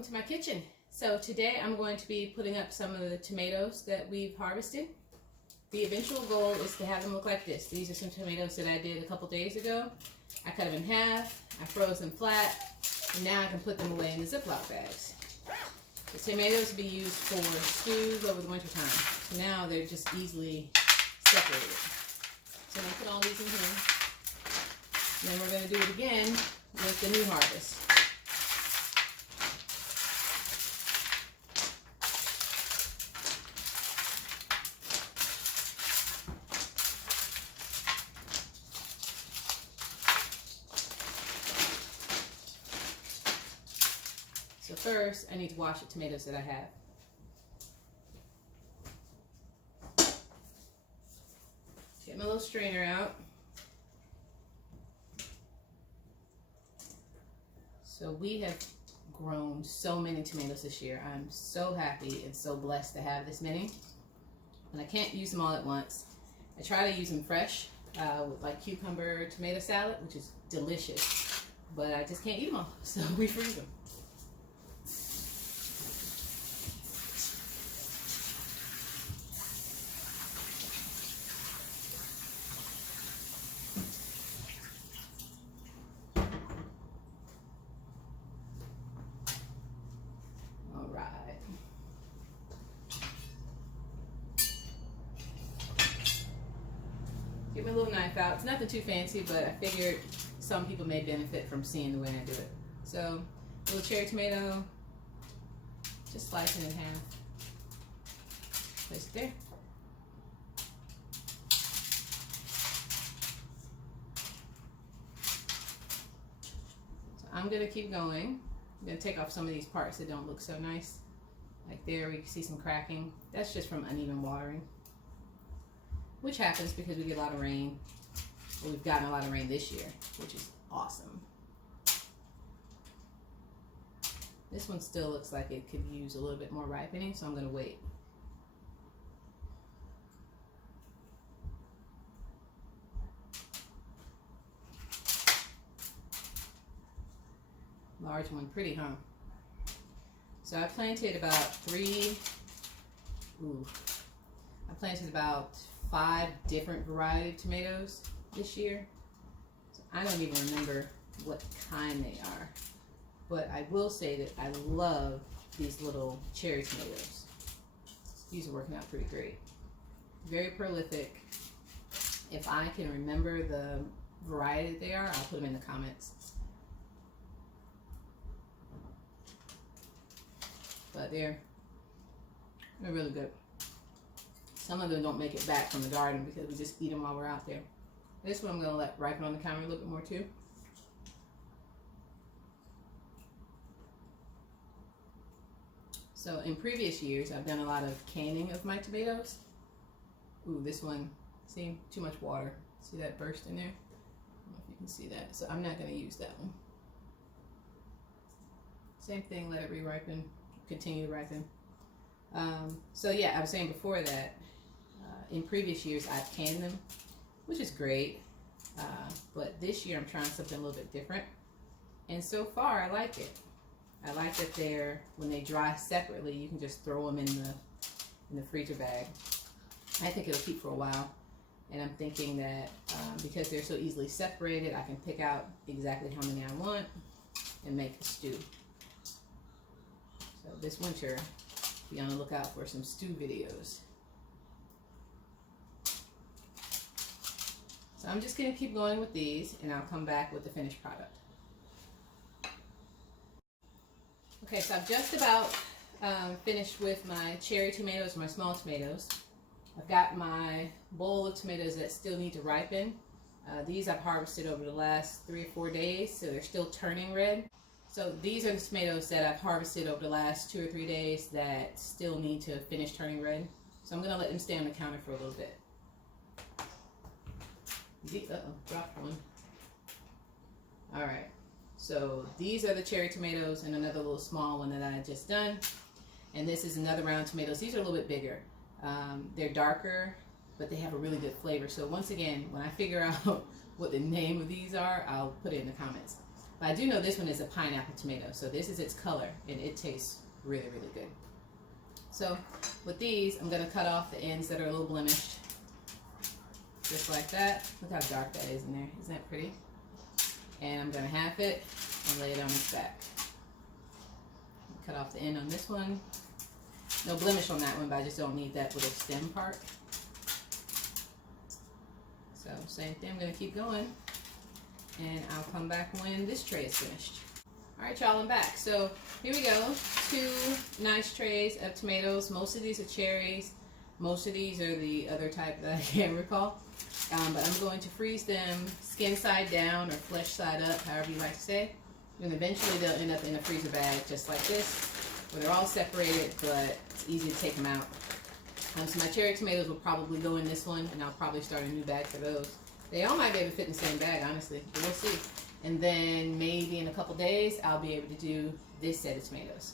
welcome to my kitchen. So today I'm going to be putting up some of the tomatoes that we've harvested. The eventual goal is to have them look like this. These are some tomatoes that I did a couple days ago. I cut them in half, I froze them flat, and now I can put them away in the Ziploc bags. The tomatoes will be used for stews over the winter time. So now they're just easily separated. So I'm going to put all these in here. And then we're going to do it again with the new harvest. So first, I need to wash the tomatoes that I have. Get my little strainer out. So we have grown so many tomatoes this year. I'm so happy and so blessed to have this many. And I can't use them all at once. I try to use them fresh with like cucumber tomato salad, which is delicious. But I just can't eat them all, so we freeze them. Get my little knife out. It's nothing too fancy, but I figured some people may benefit from seeing the way I do it. So, little cherry tomato, just slice it in half. Place it there. So I'm gonna keep going. I'm gonna take off some of these parts that don't look so nice. Like there, we can see some cracking. That's just from uneven watering, which happens because we get a lot of rain. Well, we've gotten a lot of rain this year, which is awesome. This one still looks like it could use a little bit more ripening, so I'm gonna wait. Large one, pretty, huh? So I planted about I planted about 5 different variety of tomatoes this year. So I don't even remember what kind they are. But I will say that I love these little cherry tomatoes. These are working out pretty great. Very prolific. If I can remember the variety that they are, I'll put them in the comments. But they're really good. Some of them don't make it back from the garden because we just eat them while we're out there. This one I'm going to let ripen on the counter a little bit more too. So in previous years, I've done a lot of canning of my tomatoes. Ooh, this one, see, too much water. See that burst in there? I don't know if you can see that. So I'm not going to use that one. Same thing, let it re-ripen, continue to ripen. So yeah, I was saying before that, in previous years I've canned them, which is great, but this year I'm trying something a little bit different, and so far I like it. I like that when they dry separately, you can just throw them in the freezer bag. I think it'll keep for a while, and I'm thinking that because they're so easily separated, I can pick out exactly how many I want and make a stew. So this winter, be on the lookout for some stew videos. So I'm just going to keep going with these, and I'll come back with the finished product. Okay, so I've just about finished with my cherry tomatoes, my small tomatoes. I've got my bowl of tomatoes that still need to ripen. These I've harvested over the last 3 or 4 days, so they're still turning red. So these are the tomatoes that I've harvested over the last 2 or 3 days that still need to finish turning red. So I'm going to let them stay on the counter for a little bit. Uh-oh, dropped one. Alright, so these are the cherry tomatoes and another little small one that I had just done. And this is another round of tomatoes. These are a little bit bigger. They're darker, but they have a really good flavor. So once again, when I figure out what the name of these are, I'll put it in the comments. But I do know this one is a pineapple tomato, so this is its color, and it tastes really, really good. So with these, I'm going to cut off the ends that are a little blemished, just like that. Look how dark that is in there. Isn't that pretty? And I'm going to half it and lay it on its back. Cut off the end on this one. No blemish on that one, but I just don't need that little stem part. So same thing, I'm going to keep going, and I'll come back when this tray is finished. Alright y'all, I'm back. So here we go, 2 nice trays of tomatoes. Most of these are cherries. Most of these are the other type that I can't recall. But I'm going to freeze them skin side down or flesh side up, however you like to say. And eventually they'll end up in a freezer bag just like this, where they're all separated, but it's easy to take them out. So my cherry tomatoes will probably go in this one, and I'll probably start a new bag for those. They all might be able to fit in the same bag, honestly, but we'll see. And then maybe in a couple days, I'll be able to do this set of tomatoes.